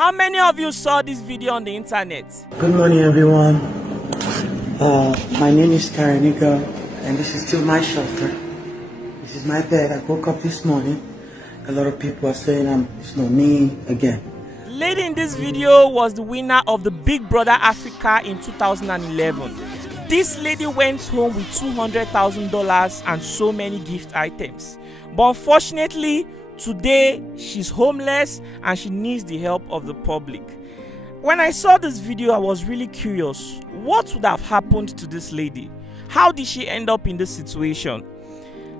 How many of you saw this video on the internet? Good morning, everyone. My name is Karenika, and this is still my shelter. This is my bed. I woke up this morning. A lot of people are saying it's not me again. The lady in this video was the winner of the Big Brother Africa in 2011. This lady went home with $200,000 and so many gift items. But unfortunately, today she's homeless and she needs the help of the public. When I saw this video, I was really curious. What would have happened to this lady? How did she end up in this situation?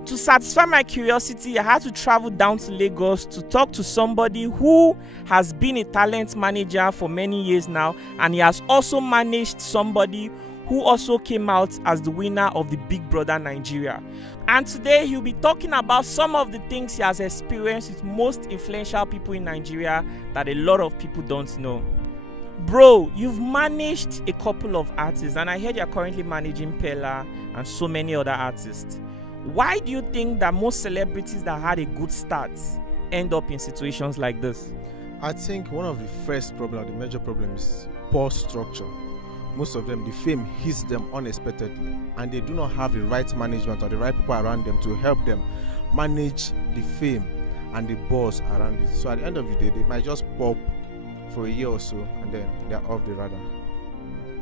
To satisfy my curiosity, I had to travel down to Lagos to talk to somebody who has been a talent manager for many years now, and he has also managed somebody who also came out as the winner of the Big Brother Nigeria. And today he'll be talking about some of the things he has experienced with most influential people in Nigeria that a lot of people don't know. Bro, you've managed a couple of artists, and I heard you're currently managing Peller and so many other artists. Why do you think that most celebrities that had a good start end up in situations like this? I think one of the first problems, the major problem, is poor structure. Most of them, the fame hits them unexpectedly, and they do not have the right management or the right people around them to help them manage the fame and the buzz around it. So at the end of the day, they might just pop for a year or so, and then they're off the radar.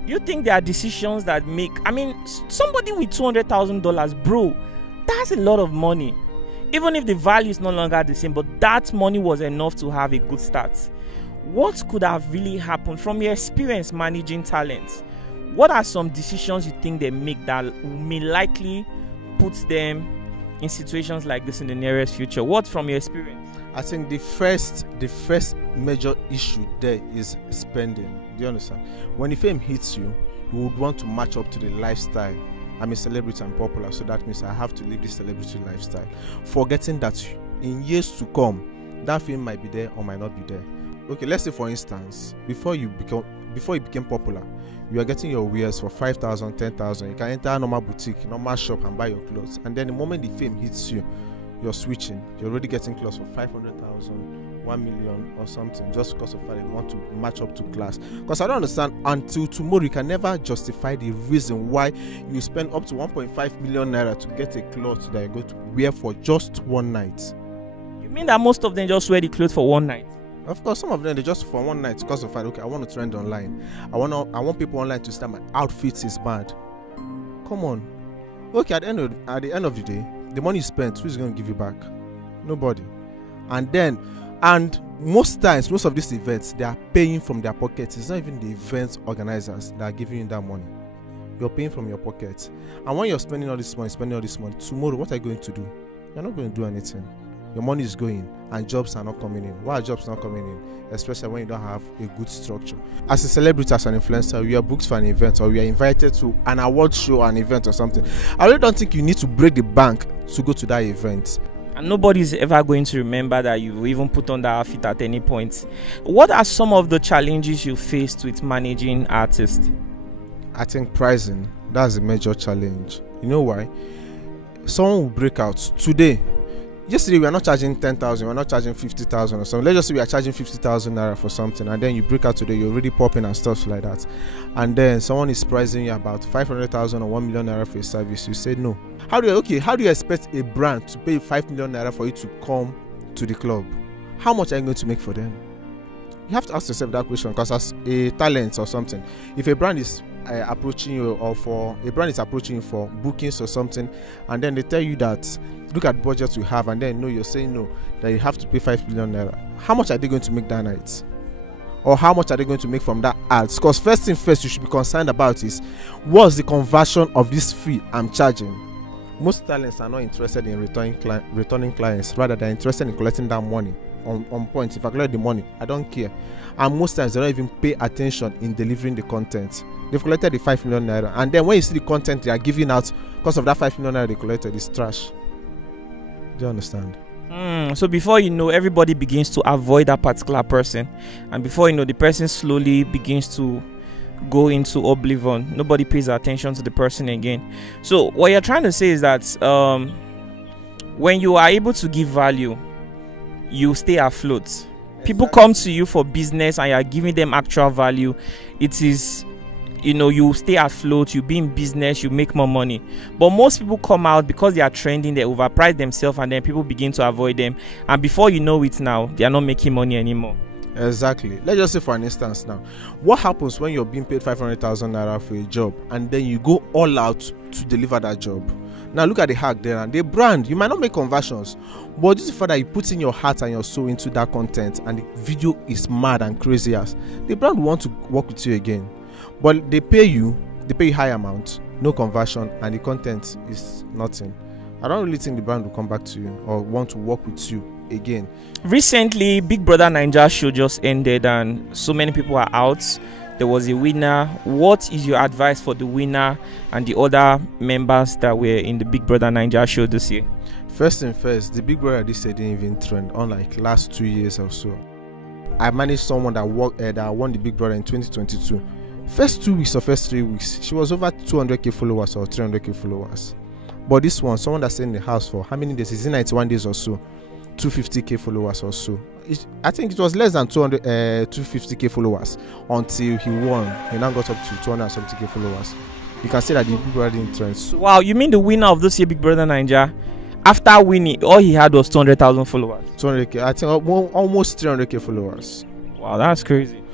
Do you think there are decisions that make, somebody with $200,000, bro, that's a lot of money. Even if the value is no longer the same, but that money was enough to have a good start. What could have really happened from your experience managing talent? What are some decisions you think they make that may likely put them in situations like this in the nearest future? What from your experience? I think the first major issue there is spending. Do you understand? When the fame hits you, you would want to match up to the lifestyle. I'm a celebrity and popular, so that means I have to live this celebrity lifestyle, forgetting that in years to come, that fame might be there or might not be there. Okay, let's say for instance, before you became popular, you are getting your wares for 5,000, 10,000. You can enter a normal boutique, normal shop and buy your clothes. And then the moment the fame hits you, you're switching. You're already getting clothes for 500,000, 1 million or something, just because of that you want to match up to class. Because I don't understand, until tomorrow you can never justify the reason why you spend up to 1.5 million naira to get a cloth that you're going to wear for just one night. You mean that most of them just wear the clothes for one night? Of course, some of them, they just for one night because of that. Okay, I want to trend online. I want people online to say my outfit is bad. Come on. Okay, at the end of the day, the money you spent, who's going to give you back? Nobody. And most times, most of these events, they are paying from their pockets. It's not even the event organizers that are giving you that money. You're paying from your pocket. And when you're spending all this money, tomorrow, what are you going to do? You're not going to do anything. Your money is going and jobs are not coming in. Why are jobs not coming in? Especially when you don't have a good structure. As a celebrity, as an influencer, you are booked for an event or you are invited to an award show, an event or something. I really don't think you need to break the bank to go to that event. And nobody's ever going to remember that you even put on that outfit at any point. What are some of the challenges you faced with managing artists? I think pricing, that's a major challenge. You know why? Someone will break out today. Yesterday we are not charging 10,000, we are not charging 50,000 or something. Let's just say we are charging 50,000 naira for something, and then you break out today, you're already popping and stuff like that. And then someone is pricing you about 500,000 or 1 million naira for a service. You say no. How do you expect a brand to pay 5 million naira for you to come to the club? How much are you going to make for them? You have to ask yourself that question, because as a talent or something, if a brand is approaching you for bookings or something, and then they tell you that look at budget you have, and then you're saying no, that you have to pay 5 million naira. How much are they going to make that night? Or how much are they going to make from that ads? Because first thing first you should be concerned about is what's the conversion of this fee I'm charging. Most talents are not interested in returning clients, rather they're interested in collecting that money on point. If I collect the money, I don't care. And most times they don't even pay attention in delivering the content. They've collected the 5 million naira, and then when you see the content they are giving out because of that 5 million naira they collected, it's trash. Do you understand? So before you know, everybody begins to avoid that particular person, and before you know, the person slowly begins to go into oblivion. Nobody pays attention to the person again. So what you're trying to say is that when you are able to give value, you stay afloat. people come to you for business and you are giving them actual value, it is, you know, you stay afloat, you be in business, you make more money. But most people come out because they are trending, they overprice themselves, and then people begin to avoid them, and before you know it now, they are not making money anymore. Exactly. Let's just say, for an instance, now, what happens when you're being paid 500,000 naira for a job and then you go all out to deliver that job? Now look at the hack there, and the brand, you might not make conversions, but just the fact that you put in your heart and your soul into that content and the video is mad and crazy, as the brand will want to work with you again. But they pay you high amount, no conversion, and the content is nothing. I don't really think the brand will come back to you or want to work with you again. Recently, Big Brother Naija show just ended and so many people are out. There was a winner. What is your advice for the winner and the other members that were in the Big Brother Naija show this year? First thing first, the Big Brother this year didn't even trend, unlike last 2 years or so. I managed someone that won the Big Brother in 2022. First 2 weeks or first 3 weeks, she was over 200k followers or 300k followers. But this one, someone that stayed in the house for how many days? Is it 91 days or so? 250k followers or so. I think it was less than 250k followers until he won. He now got up to 270k followers. You can say that the Big Brother didn't trend. So, wow, you mean the winner of this year Big Brother Naija, after winning, all he had was 200,000 followers? 200k, I think almost 300k followers. Wow, that's crazy.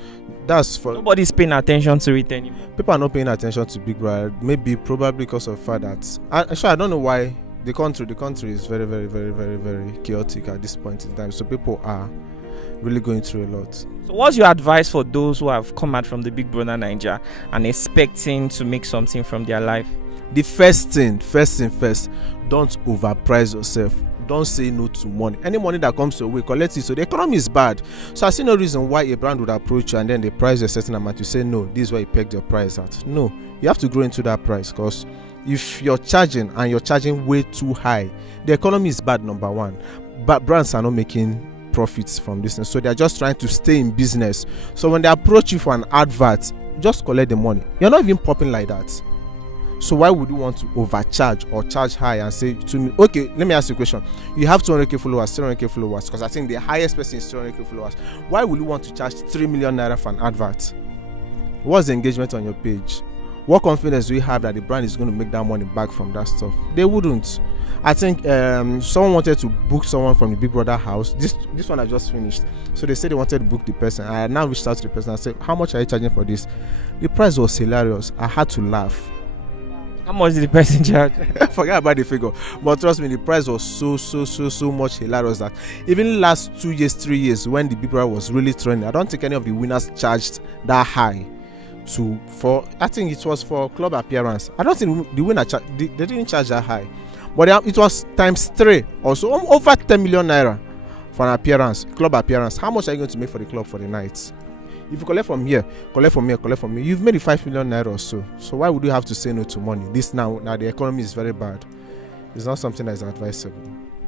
That's for nobody's paying attention to it anymore. People are not paying attention to Big Brother. Maybe probably because of the fact that I don't know why the country is very, very, very, very, very chaotic at this point in time. So people are really going through a lot. So what's your advice for those who have come out from the Big Brother Naija and expecting to make something from their life? The first thing first, don't overprice yourself. Don't say no to money. Any money that comes your way, collect it. So the economy is bad. So I see no reason why a brand would approach you and then they price a certain amount. You say no, this is why you pegged your price at. No, you have to grow into that price, because if you're charging and you're charging way too high, the economy is bad, number one. But brands are not making profits from this, so they're just trying to stay in business. So when they approach you for an advert, just collect the money. You're not even popping like that. So why would you want to overcharge or charge high and say to me, okay, let me ask you a question. You have 200k followers, 300k followers, because I think the highest person is 300k followers. Why would you want to charge 3 million naira for an advert? What's the engagement on your page? What confidence do you have that the brand is going to make that money back from that stuff? They wouldn't. I think someone wanted to book someone from the Big Brother house. This one I just finished. So they said they wanted to book the person. I now reached out to the person and said, how much are you charging for this? The price was hilarious. I had to laugh. How much did the person charge? Forget about the figure, but trust me, the price was so much hilarious that even last 2 years, 3 years, when the Big Brother was really trending, I don't think any of the winners charged that high. I think it was for club appearance. I don't think the winner they didn't charge that high, but it was times 3 or so, over 10 million naira for an appearance, club appearance. How much are you going to make for the club for the night? If you collect from here, collect from here, collect from here, you've made it 5 million naira or so. So why would you have to say no to money? This now the economy is very bad. It's not something that is advisable.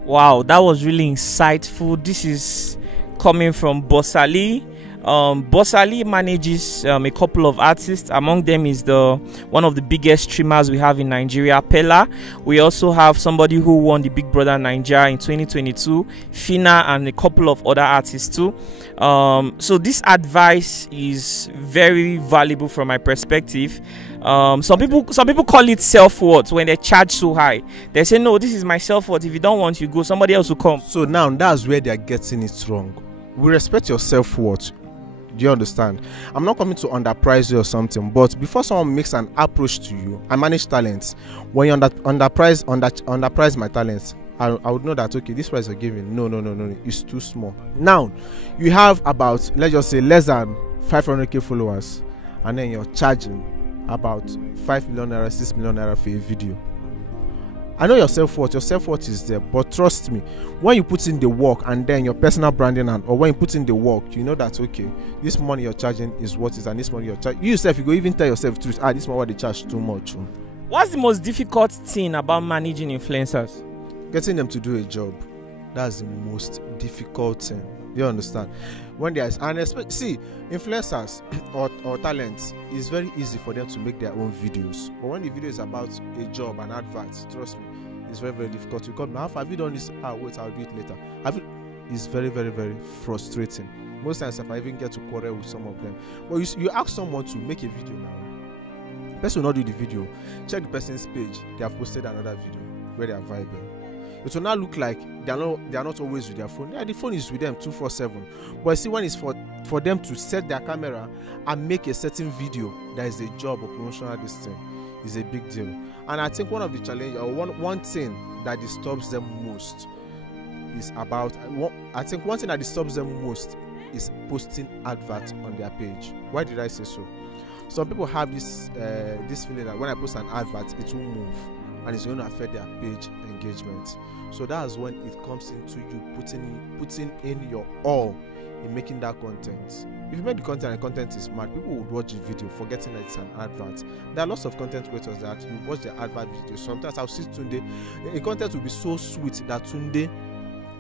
Wow, that was really insightful. This is coming from Boss Ali. Boss Ali manages a couple of artists. Among them is one of the biggest streamers we have in Nigeria, Peller. We also have somebody who won the Big Brother Naija in 2022, Fina, and a couple of other artists too. So this advice is very valuable from my perspective. Some people call it self-worth. When they charge so high, they say, no, this is my self-worth. If you don't want, you go, somebody else will come. So now that's where they're getting it wrong. We respect your self-worth. Do you understand? I'm not coming to underprice you or something, but before someone makes an approach to you, I manage talents. When you underprice my talents, I would know that, okay, this price you're giving, no, it's too small. Now you have about, let's just say, less than 500k followers, and then you're charging about 5 million naira, 6 million naira for a video. I know your self-worth is there, but trust me, when you put in the work and then your personal branding, or when you put in the work, you know that, okay, this money you're charging is what it is, and this money you're charging, you yourself, you go even tell yourself truth, this money what they charge too much. What's the most difficult thing about managing influencers? Getting them to do a job. That's the most difficult thing. You understand? When there is, and see, influencers or talents, it's very easy for them to make their own videos. But when the video is about a job and adverts, trust me, it's very, very difficult. You come, have you done this? Wait, I'll do it later. It's very, very, very frustrating. Most times if I even get to quarrel with some of them. But you ask someone to make a video now, the person will not do the video. Check the person's page, they have posted another video where they are vibing. It will not look like they are not always with their phone. Yeah, the phone is with them 24/7. But you see, when it's for them to set their camera and make a certain video, that is a job or promotional this thing, is a big deal. And I think one of the challenges, or one thing that disturbs them most is one thing that disturbs them most is posting adverts on their page. Why did I say so? Some people have this feeling that when I post an advert, it will move and it's going to affect their page engagement. So that's when it comes into you putting in your all in making that content. If you make the content and the content is smart, people would watch the video forgetting that it's an advert. There are lots of content creators that you watch the advert video. Sometimes I'll see Tunde, the content will be so sweet that Tunde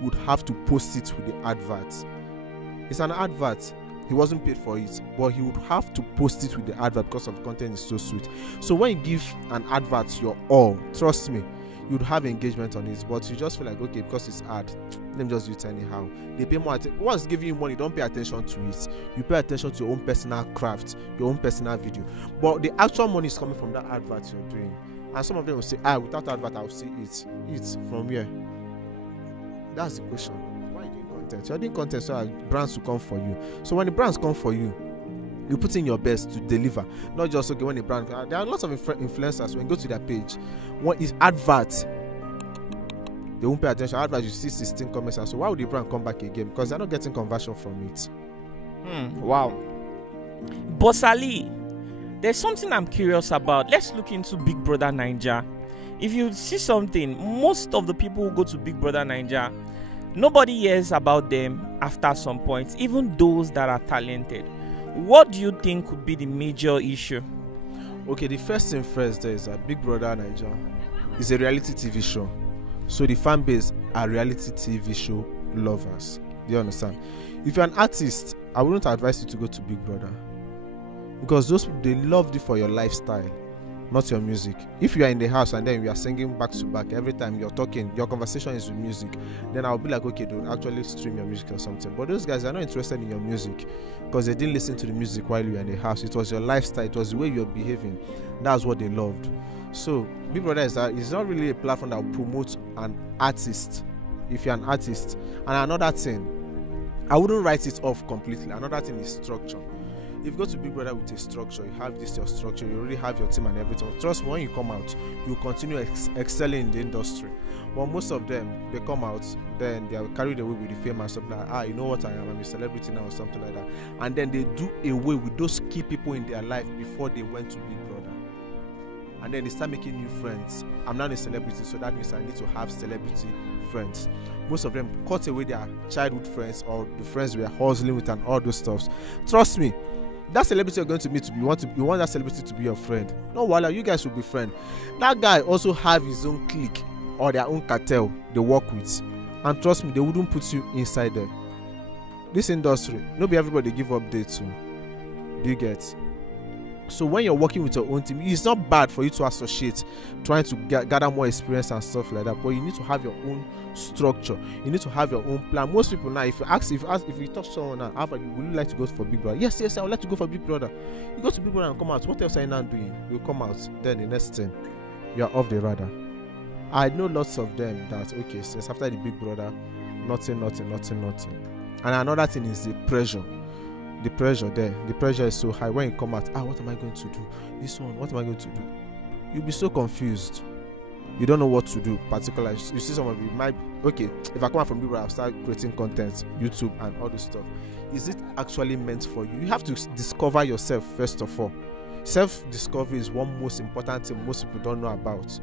would have to post it with the advert. It's an advert. He wasn't paid for it, but he would have to post it with the advert because of the content is so sweet. So when you give an advert your all, trust me, you'd have engagement on it. But you just feel like, okay, because it's ad, let me just do it anyhow. They pay more attention. Once giving you money, don't pay attention to it. You pay attention to your own personal craft, your own personal video. But the actual money is coming from that advert you're doing. And some of them will say, without advert, I'll see it. It's from where? That's the question. Why are you doing content? You're doing content so that brands will come for you. So when the brands come for you, you put in your best to deliver. Not just, okay, when the brand, there are lots of influencers, when you go to their page, one is adverts, they won't pay attention. Adverts, you see 16 comments, and so why would the brand come back again? Because they're not getting conversion from it. Wow. Boss Ali, there's something I'm curious about. Let's look into Big Brother Naija. If you see something, most of the people who go to Big Brother Naija, nobody hears about them after some point, even those that are talented. What do you think could be the major issue? Okay, the first thing first there is that Big Brother Naija is a reality TV show. So the fan base are reality TV show lovers. Do you understand? If you're an artist, I wouldn't advise you to go to Big Brother. Because those people, they loved it for your lifestyle, not your music. If you are in the house and then we are singing back to back every time you're talking, your conversation is with music, then I'll be like, okay, don't actually stream your music or something. But those guys are not interested in your music because they didn't listen to the music while you were in the house. It was your lifestyle, it was the way you're behaving. That's what they loved. So Big Brother is not really a platform that will promote an artist if you're an artist. And another thing, I wouldn't write it off completely. Another thing is structure. If you go to Big Brother with a structure, you have this your structure, you already have your team and everything. Trust me, when you come out, you continue excelling in the industry. But most of them, they come out, then they are carried away with the fame and stuff like, you know what I am, I'm a celebrity now or something like that. And then they do away with those key people in their life before they went to Big Brother. And then they start making new friends. I'm not a celebrity, so that means I need to have celebrity friends. Most of them cut away their childhood friends or the friends we are hustling with and all those stuff. Trust me, that celebrity you're going to meet, you want that celebrity to be your friend. No, voila, you guys will be friends. That guy also have his own clique or their own cartel they work with, and trust me, they wouldn't put you inside there. This industry, not be everybody give updates to. Do you get? So when you're working with your own team, it's not bad for you to associate, trying to gather more experience and stuff like that. But you need to have your own structure. You need to have your own plan. Most people now, if you talk to someone now, would you like to go for Big Brother? Yes, I would like to go for Big Brother. You go to Big Brother and come out. What else are you now doing? You come out. Then the next thing, you are off the radar. I know lots of them that okay, since after the Big Brother, nothing. And another thing is the pressure. The pressure there. The pressure is so high. When you come out, what am I going to do? This one, what am I going to do? You'll be so confused. You don't know what to do. Particularly, you see some of you might okay. If I come out from Big Brother, I'll start creating content, YouTube and all this stuff. Is it actually meant for you? You have to discover yourself first of all. Self-discovery is one most important thing most people don't know about.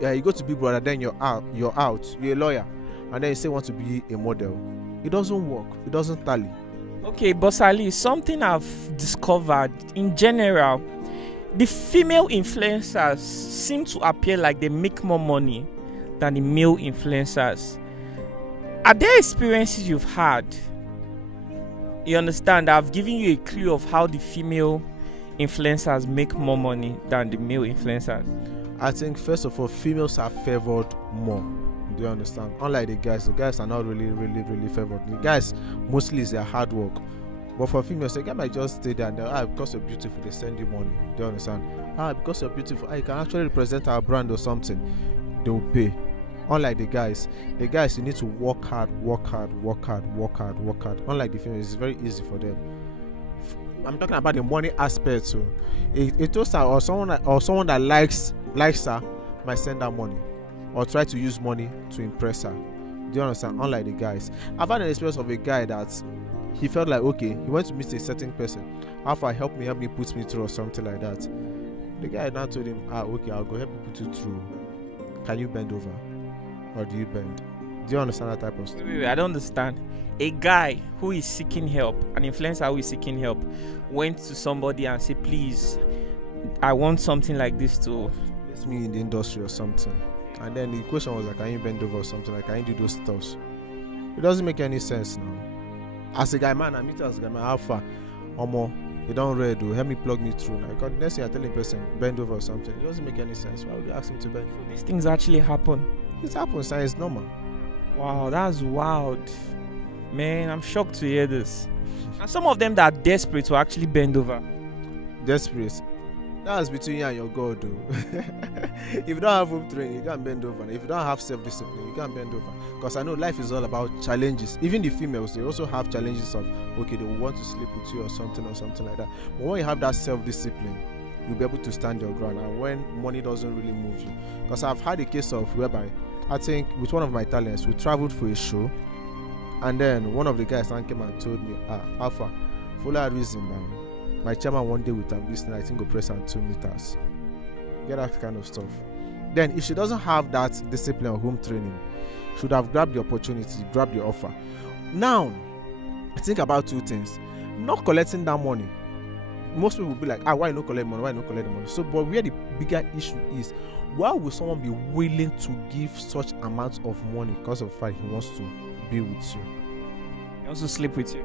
Yeah, you go to Big Brother, then you're out. You're a lawyer, and then you say you want to be a model. It doesn't work. It doesn't tally. Okay, Boss Ali, something I've discovered in general, the female influencers seem to appear like they make more money than the male influencers. Are there experiences you've had? You understand, I've given you a clue of how the female influencers make more money than the male influencers. I think first of all, females are favored more Do you understand? Unlike the guys are not really favored. The guys mostly is their hard work. But for females, the guy might just stay there and because you're beautiful, they send you money. Do you understand? Because you're beautiful, you can actually represent our brand or something. They will pay. Unlike the guys, you need to work hard. Unlike the females, it's very easy for them. I'm talking about the money aspect. So, it toaster or someone that likes her might send her money or try to use money to impress her. Do you understand? Unlike the guys, I've had an experience of a guy that he felt like, okay, he went to meet a certain person. Alpha, help me put me through or something like that. The guy now told him, okay, I'll go help you put you through. Can you bend over? Or do you bend? Do you understand that type of stuff? Wait, I don't understand. A guy who is seeking help, an influencer who is seeking help, went to somebody and said, please, I want something like this to place me in the industry or something. And then the question was like, can you bend over or something? Like, can you do those stuffs? It doesn't make any sense now. As a guy, man, I meet as a guy, man, how far? You don't read, help me plug me through. Now, because next thing you're telling a person, bend over or something. It doesn't make any sense. Why would you ask him to bend? So these things actually happen. It happens, and it's normal. Wow, that's wild. Man, I'm shocked to hear this. And some of them that are desperate to actually bend over. Desperate? That's between you and your God, though. If you don't have home training, you can't bend over. If you don't have self-discipline, you can't bend over. Because I know life is all about challenges. Even the females, they also have challenges of, okay, they want to sleep with you or something like that. But when you have that self-discipline, you'll be able to stand your ground. And when money doesn't really move you. Because I've had a case of whereby, I think with one of my talents, we traveled for a show. And then one of the guys came and told me, Alpha, for that reason now, my chairman one day with am listening, I think go press on 2 meters. Get that kind of stuff. Then if she doesn't have that discipline or home training, she should have grabbed the opportunity, grabbed the offer. Now, think about 2 things. Not collecting that money. Most people will be like, why not collect money? Why not collect the money? So, but where the bigger issue is, why would someone be willing to give such amounts of money because of the fact he wants to be with you? He wants to sleep with you.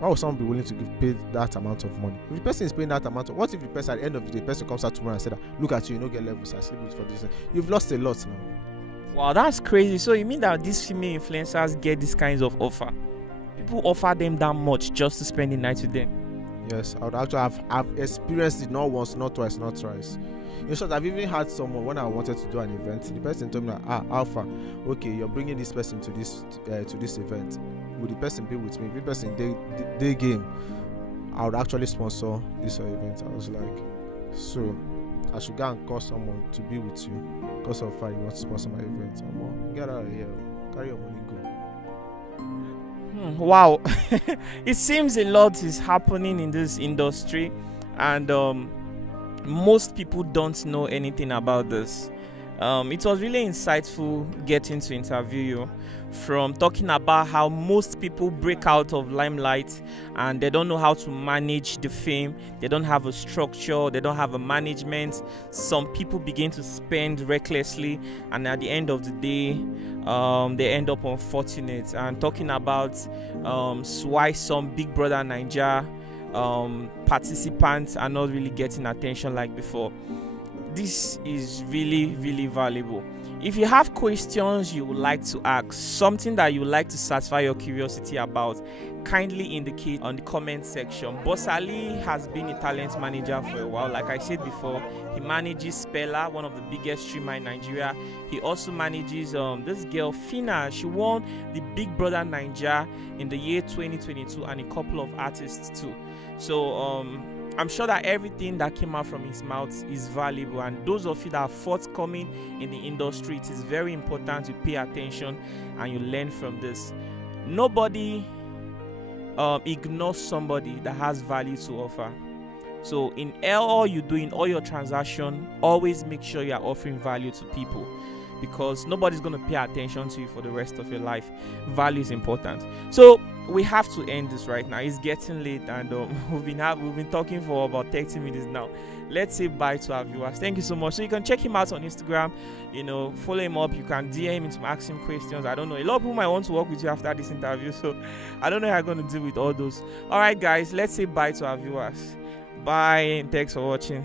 Why would someone be willing to pay that amount of money? If the person is paying that amount what if the person at the end of the day, the person comes out tomorrow and said, look at you, you don't get levels, I sleep with for this. You've lost a lot now. Wow, that's crazy. So you mean that these female influencers get these kinds of offer? People offer them that much just to spend the night with them? Yes, I would actually have experienced it not once, not twice, not thrice. In short, I've even had someone when I wanted to do an event, the person told me that, Alpha, okay, you're bringing this person to this event. Will the person be with me? If the person they game, I would actually sponsor this event. I was like, so I should go and call someone to be with you because of fact you want to sponsor my event. Get out of here, carry your money, go. Wow. It seems a lot is happening in this industry, and most people don't know anything about this. It was really insightful getting to interview you, from talking about how most people break out of limelight and they don't know how to manage the fame. They don't have a structure, they don't have a management. Some people begin to spend recklessly, and at the end of the day they end up unfortunate. And talking about why some Big Brother Naija participants are not really getting attention like before. This is really valuable. If you have questions you would like to ask, something that you would like to satisfy your curiosity about, kindly indicate on the comment section. Boss Ali has been a talent manager for a while. Like I said before, he manages Peller, one of the biggest streamers in Nigeria. He also manages this girl Fina. She won the Big Brother Naija in the year 2022, and a couple of artists too. So I'm sure that everything that came out from his mouth is valuable, and those of you that are forthcoming in the industry, it is very important to pay attention and you learn from this. Nobody ignores somebody that has value to offer. So in all you do, in all your transaction, always make sure you are offering value to people, because nobody's going to pay attention to you for the rest of your life. Value is important. So we have to end this right now. It's getting late, and we've been talking for about 30 minutes now. Let's say bye to our viewers. Thank you so much. So you can check him out on Instagram, follow him up. You can DM him to ask him questions. I don't know, a lot of people might want to work with you after this interview, so I don't know how you're going to deal with all those. All right guys, let's say bye to our viewers. Bye, and thanks for watching.